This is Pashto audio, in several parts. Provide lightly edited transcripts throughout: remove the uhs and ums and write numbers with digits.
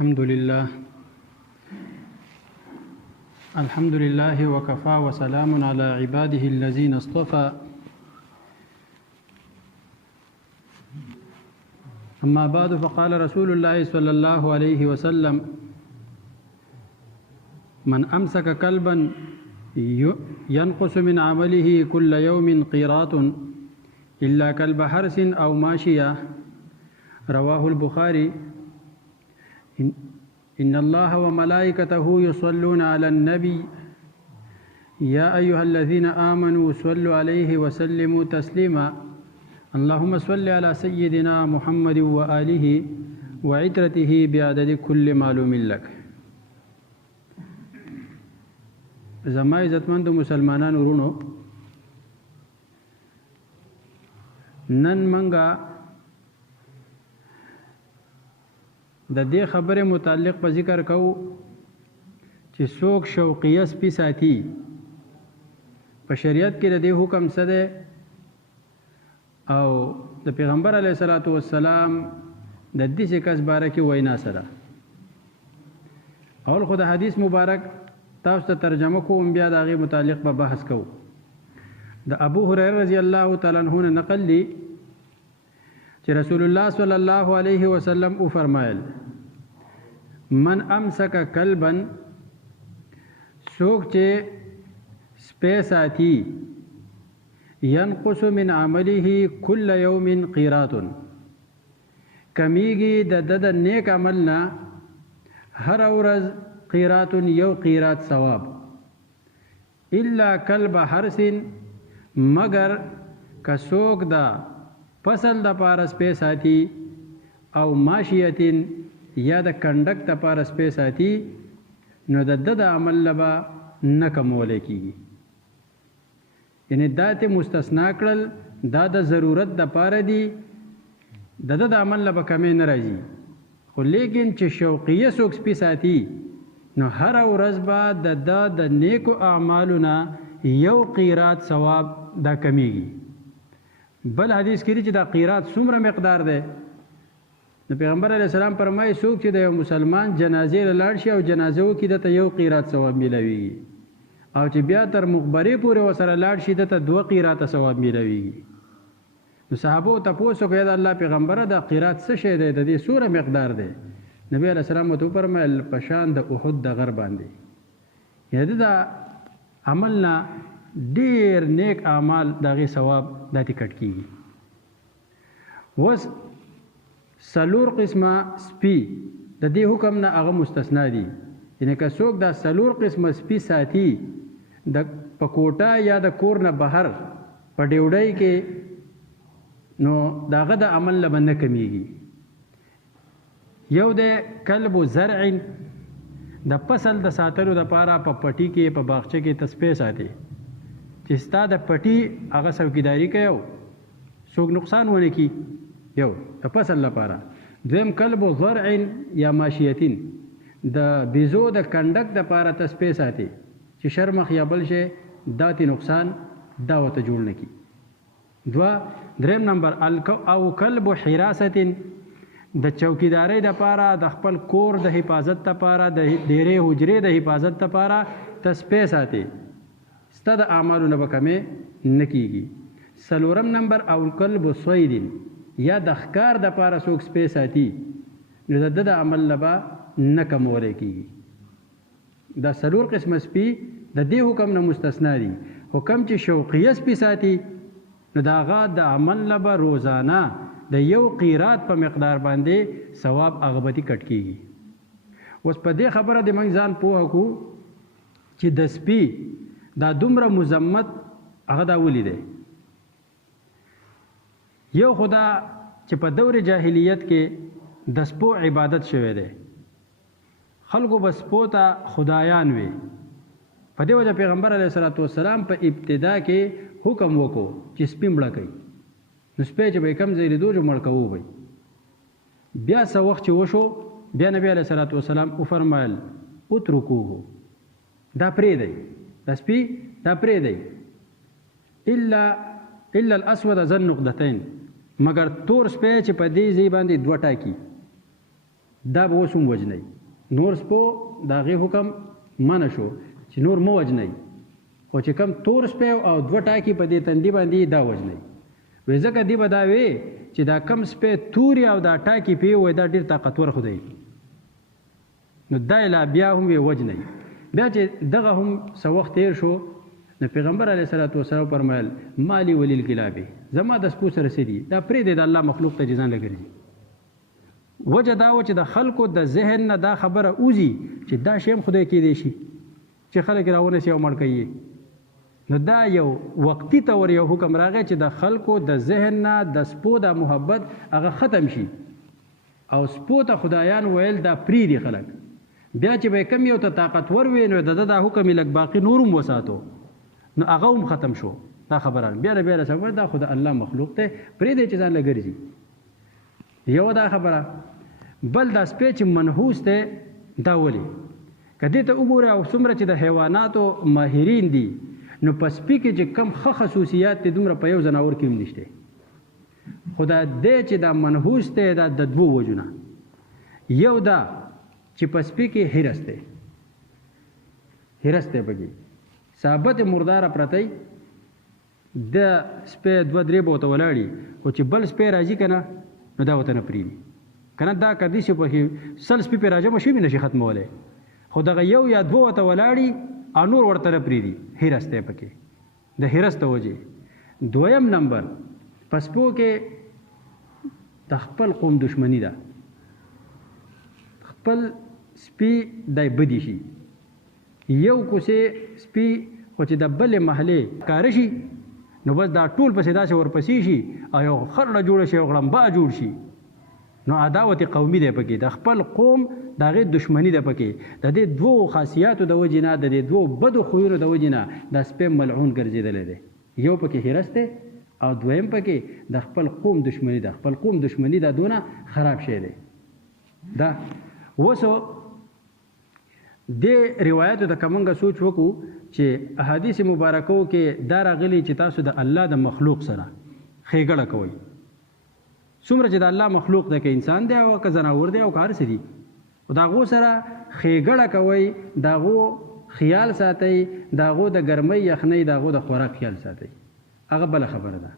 الحمد لله وكفى وسلام على عباده الذين اصطفى. أما بعد، فقال رسول الله صلى الله عليه وسلم: من أمسك كلبا ينقص من عمله كل يوم قيراط إلا كلب حرس أو ماشية. رواه البخاري. إن الله وملائكته يصلون على النبي يا أيها الذين آمنوا صلوا عليه وسلموا تسليما. اللهم صل على سيدنا محمد وآله وعترته بعدد كل معلوم لك. زما عزتمند مسلمانان ورونو، نن منګه د دې خبره متعلق په ذکر کوو چې څوک شوقیه سپي ساتي. په شریعت کې د دې حکم څه دی او د پیغمبر علیه الصلاۃ والسلام د دې کس باره کې وینا سره. اول خو د حدیث مبارک تاسو ته ترجمه کوم، بیا د هغې متعلق به بحث کوو. د ابو هریره رضی الله تعالی عنه نه نقل دی چې رسول الله صلی الله علیه وسلم او فرمایل: من امسک کلبا، څوک چې سپی ساتي، ينقص من عمله كل يوم قيراط، کمیږي د نیک عمل نه هر ورځ قيراط، یو قيراط ثواب. الا کلب حرس، مگر که څوک دا فصل د پاره سپی ساتي، او ماشیتین یا د کنډک د پاره سپی ساتي، نو د عمل لبا نه کمولی کیږي. یعنی دا ته مستثنا کړل، دا د ضرورت د پاره دی، د عمل لبا کمې نه راځي. خو لیکن چې شوقیه څوک سپی ساتي، نو هر ورځ به د نیکو اعمالو نه یو قیرات ثواب دا کمیږي. بل حدیث کې چې دا قیرات څومره مقدار دی، نو پیغمبر علیه السلام فرمایي څوک چې د یو مسلمان جنازې له لاړ شي او جنازه وکړي، دته یو قیرات ثواب میلاویږي، او چې بیا تر مقبرې پورې ورسره لاړ شي دته 2 قیراته ثواب میلاویږي. نو صحابو تپوس وکړه: د الله پیغمبره دا قیرات څه شی دی، د دې څومره مقدار دی؟ نبی علیه السلام ورته وفرمیل: په شان د احد د غر باندې. یعنې دا عمل نه ډېر نیک اعمال د هغې ثواب دا ټیکټ کېږي. اوس 4 قسمه سپي د دې حکم نه هغه مستثنا دي. یعنې که څوک دا 4 قسمه سپي ساتي په کوټه یا د کور نه بهر په ډیوډۍ کې، نو د هغه د عمل نه به نه کمیږي. یو د کلب و زرع، د فصل د ساتلو دپاره په پټي کې په باغچه کې تسپی ساتي چې ستا د پټي هغه څوکیداري کوي او څوک نقصان ونه کړي، یو د فصل لپاره. دویم کلب و زرع یا ماشیتین، د بیزو د کنډک دپاره تسپی ساتي چې شرمخ یا بل شی دا تی نقصان دا ورته جوړ نه کړي. دریم نمبر او کلب و حراستین، د چوکیدارۍ دپاره، د خپل کور د حفاظت دپاره، د ډیرې حجرې د حفاظت دپاره تسپی ساتي، ستا د اعمالو نه به کمې نه کیږي. 4 نمبر او کلب صیدین، یا د ښکار دپاره څوک سپی ساتي، نو د عمل نه به نه کمولی کیږي. دا 4 قسمه سپي د دې حکم نه مستثنا دي. حکم چې شوقیه سپي ساتي، نو د هغه د عمل نه به روزانه د یو قیرات په مقدار باندې ثواب هغه به ټیکټ کیږي. اوس په دې خبره د موږ ځان پوه کړو چې د سپي دا دومره مذمت هغه دا ولې دی. یو خدا چې په دور جاهلیت کې د سپو عبادت شوی دی، خلکو به سپو ته خدایان وي. په دې وجه پیغمبر علیه السلام په ابتدا کې حکم وکړو چې سپي مړه کوي. نو سپی چې به کم ځای لیدو جو مړ کوو به. بیا څه وخت چې وشو، بیا نبی علیه السلام وفرمایل: اترکوه، دا پرېږدئ، دا سپي دا پرېږدئ، الا الاسود ذا النقدتین، مگر تور سپی چې په دې ځای باندې 2 ټاکي، دا به اوس هم وجنئ. نور سپو د هغې حکم منع شو چې نور مه وجنئ، خو چې کم تور سپی او 2 ټاکي په دې تندي باندې دا وجنئ. وایي ځکه دی به دا وی چې دا کم سپی توري او دا ټاکي پې وایي دا ډېر طاقتور خو دی، نو دا لا بیا هم یې وجنئ. بیا چې دغه هم څه وخت تېر شو نو پیغمبر علیه صلات وسلام فرمایل مالی ولیل کلابې، زما د سپو سره څه دي، دا پرېږدی د الله مخلوق ته چې ځان له ګرځي. وجه دا و چې د خلکو د ذهن نه دا خبره اوځي چې دا شی هم خدای کېدی شي چې خلک یې راونیسي او مړ کوي. نو دا یو وقتي طور یو حکم راغی چې د خلکو د ذهن نه د سپو د محبت هغه ختم شي او سپو ته خدایان ویل دا پرېږدي خلک. بیا چې به کم یو ته طاقتور وي نو د ده دا حکم یې لږ باقي نور هم وساتو نو هغه هم ختم شو. دا خبره بیا له بیا له دا خو د الله مخلوق دی، پرېږدی چې ځان له ګرځي. یو دا خبره. بل دا سپی چې منحوس دی دا ولې که دې ته وګورئ او څومره چې د حیواناتو ماهرین دي نو په سپي کې چې کم ښه خصوصیات دي دومره په یو ځناور کې هم نشته. خو دا دی چې دا منحوس دی دا د 2 وجو نه. یو دا چې په سپي کې حرس دی، حرس دی پکې ثابت مرداره پرتی د سپی 2-3 به ورته ولاړي، خو چې بل سپی راځي که نه نو دا ورته نه پرېږدي که نه. دا کدی چې پکې 100 سپي پرې راجمه شوي نشي ختمولی، خو دغه 1 یا 2 ورته ولاړي او نور ورته نه پرېږدي. حرس دی پکې د حرس ته وجې. 2م نمبر په سپو کې د خپل قوم دشمني ده. خپل سپي دی بدي شي، یو کوسې سپي خو چې د بلې محلې کاره شي نو بس دا ټول پسې داسې ورپسې شي او یو خرړه جوړه شي او غړمبا جوړ شي. نو عداوت قومي دی پکې، د خپل قوم د هغې دشمني ده پکې. د دې 2 خاصیاتو د وجې نه، د دې 2 بدو خویونو د وجې نه دا سپی ملعون ګرځېدلی دی. یو پکې حرس دی او 2م پکې د خپل قوم دشمني ده. خپل قوم دشمني دا دونه خراب شی دی. دا اوسو دې روایتو ته که موږ سوچ وکړو چې احادیث مبارکو کې دا راغلي چې تاسو د الله د مخلوق سره ښېګړه کوئ. څومره چې د الله مخلوق دی، که انسان دی او که ځناور دی او که هر څه دي، خو د هغو سره ښېګړه کوئ، د هغو خیال ساتئ، د هغو د ګرمۍ یخنۍ د هغو د خوراک خیال ساتئ. هغه بله خبره ده.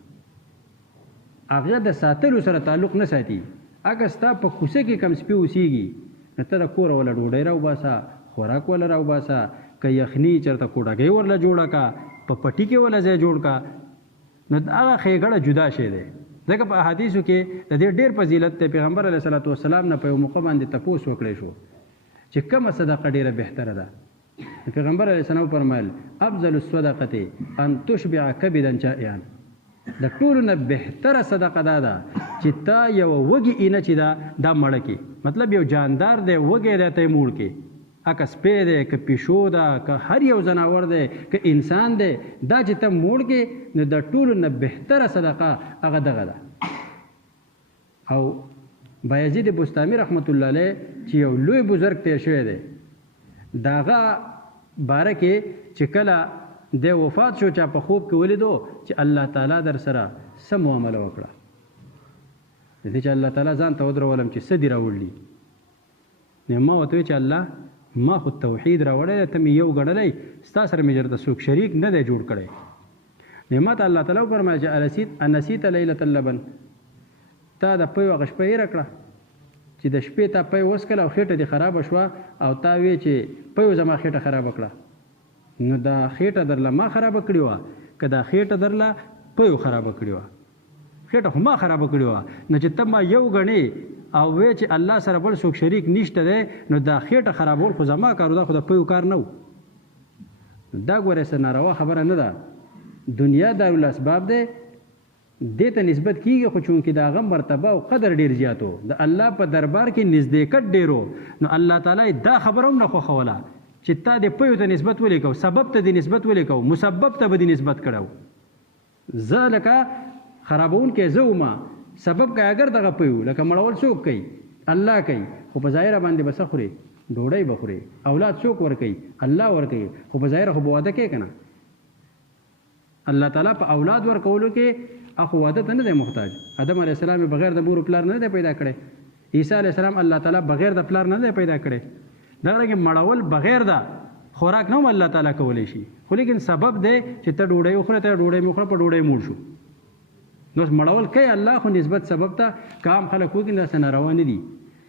هغه د ساتلو سره تعلق نه ساتي. اگه ستا په کوڅه کې کم سپي اوسېږي نو ته د کوره وله ډوډۍ راوباسه، خوراک وله راوباسه، که یخني چېرته کوډګۍ ورله جوړه که، په پټي کې وله ځای جوړ که، نو هغه ښېګړه جدا شی دی. ځکه په احادیثو کې د دې ډېر فضیلت دی. پیغمبر علیه صلات وسلام نه په یو موقع باندې تپوس وکړی شو چې کومه صدقه ډېره بهتره ده. پیغمبر علیه السلام فرمایل افضل الصدقه ان تشبع کبدا جائعا. د ټولو نه بهتره صدقه دا ده چې تا یو وږي اینه چې دا مړه کې، مطلب یو جاندار دی وږی دی ته یې موړ کې، که سپی دی که پیشو ده که هر یو ځناور دی که انسان دی، دا چې ته موړ کې نو د ټولو نه بهتره صدقه هغه دغه ده. او بایزید بستامي رحمت الله علیه چې یو لوی بزرګ تیر شوی دی، د هغه باره کې چې کله د وفات شو چا په خوب کې ولیدو چې الله تعالی در سره څه معامله وکړه، دې چې الله تعالی ځان ته ودرولم چې څه دې راوړلي. نو ما ورته وویل چې الله ما خو توحید راوړی دی، ته مې یو ګڼلی، ستا سره مې چېرته څوک شریک نه دی جوړ کړی. نو ما ته الله تعالی وفرمایل چې انسیت لیلة اللبن، تا د پیو هغه شپه هېره کړه چې د شپې تا پی وسکله او خېټه دې خرابه شوه او تا وی چې پیو زما خېټه خرابه کړه. نو دا خېټه درله ما خرابه کړې وه که دا خېټه درله پیو خرابه کړې وه؟ خېټه خو ما خرابه کړې وه. نو چې ته ما یو ګڼې او وی چې الله سره بل څوک شریک نشته دی نو دا خېټه خرابول خو زما کار و، دا خو د پیو کار نه و. دا ګورې څه ناروا خبره نه ده. دنیا دارالاسباب دی، دې ته نسبت کېږي، خو چونکې د هغه مرتبه او قدر ډېر زیات و، د الله په دربار کې نزدېکت ډېر و، نو الله تعالی دا خبره هم نه خوښوله چې تا د پیو ته نسبت ولې کو، سبب ته دې نسبت ولې کو، مسبب ته به دې نسبت کړی. زه لکه خرابونکی زه وم، سبب که اگر دغه پیو لکه مړول څوک کوي؟ الله کوي، خو په ظاهره باندې به څه خورې؟ ډوډۍ به خورې. اولاد څوک ورکوي؟ الله ورکوي، خو په ظاهره خو به واده کوې که نه؟ الله تعالی په اولاد ورکولو کې اخو واده ته نه دی محتاج. آدم علیه السلام بغیر د مور و پلار نه دی پیدا کړی، عیسی علیه السلام الله تعالی بغیر د پلار نه پیدا کړي دا رنګ مړول بغیر دا خوراک نه الله تعالی کولی شي خو لیکن سبب دی چې ته ډوډۍ وخوره ته ډوډۍ مخوره په ډوډۍ موړ شو نو مړول کوي الله خو نسبت سبب ته کام خلک وکړي دا سن روان دي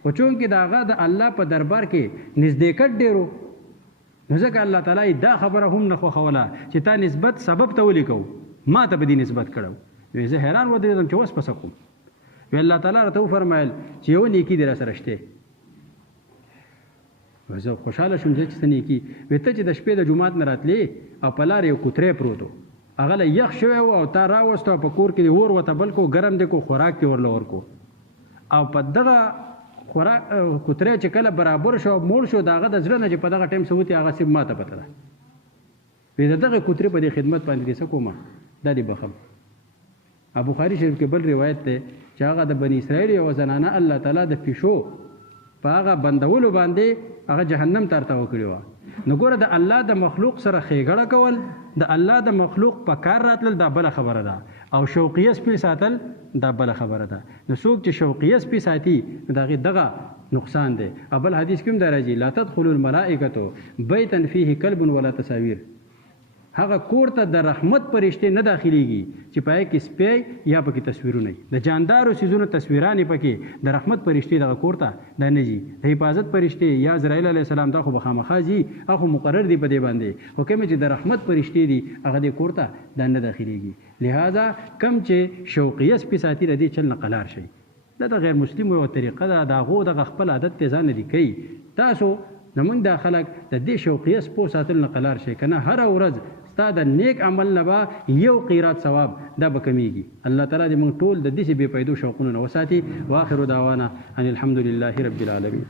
خو چونکې دا هغه د الله په دربار کې نزدېکت ډېرو نو ځکه الله تعالی دا خبره هم نه خوښوله چې تا نسبت سبب ته ولیکو ما ته به دې نسبت کړو وی زه حیران ودرېدم چې اوس پس کوم وی الله تعالی راته وفرمایل چې یو نیکي دې راسره شته زه خوشحاله شوم چې څه نیکي وی ته چې د شپې د جومات نه راتلې او په لار یو کوتری پروت و هغه له یخ شوی و او تا راوست او په کور کې اور ورته بل کو ګرم دی کو خوراک کې ورله ورکو او په دغه خوراک کوتری چې کله برابر شو موړ شو د هغه د زړه نه چې په دغه ټایم څه وتې هغه صرف ما ته پته ده وی د دغه کوترې په دې خدمت باندې دې څه کومه دا دې بخم ابو بخاري شریف کې بل روایت دی چې هغه د بني اسرائیل یوه زنانه الله تعالی د پیشو په هغه بندولو باندې هغه جهنم ته ارتاو کړې وه نو ګوره د الله د مخلوق سره ښېګړه کول د الله د مخلوق په کار راتلل دا بله خبره ده او شوقیه سپي ساتل دا بله خبره ده نو څوک چې شوقیه سپي ساتي نو د هغې دغه نقصان دی او بل حدیث کې هم دا راځي لا تدخلوا الملائکة بیتا فیه کلب ولا تصاویر هغه کور ته د رحمت پرشتې نه داخليږي چې پای کې سپی یا پکې تصویرونه د جاندارو سيزونو تصویرانې پکې د رحمت پرشتې دغه کور ته د نجي د حفاظت پرشتې یا اسرائیل علیه السلام دا خو بخامخا جی هغه مقرر دی په دې باندې خو کوم چې د رحمت پرشتې دي هغه د کور ته د نه داخليږي لہذا کم چې شوقیه سپی ساتي ردی چل نقلار شي دا د غیر مسلم یو طریقه ده دا غو د خپل عادت ته ځان دي کوي تاسو نمنګ دا خلک د دې شوقیه سپو ساتل نقلار شي کنه هر ورځ ستا د نیک عمل نه به یو قیرات ثواب دا به کمیږي الله تعالی دې موږ ټول د دې بې پیدو شوقونو نه وساتي واخر دعوانا ان الحمد لله رب العالمین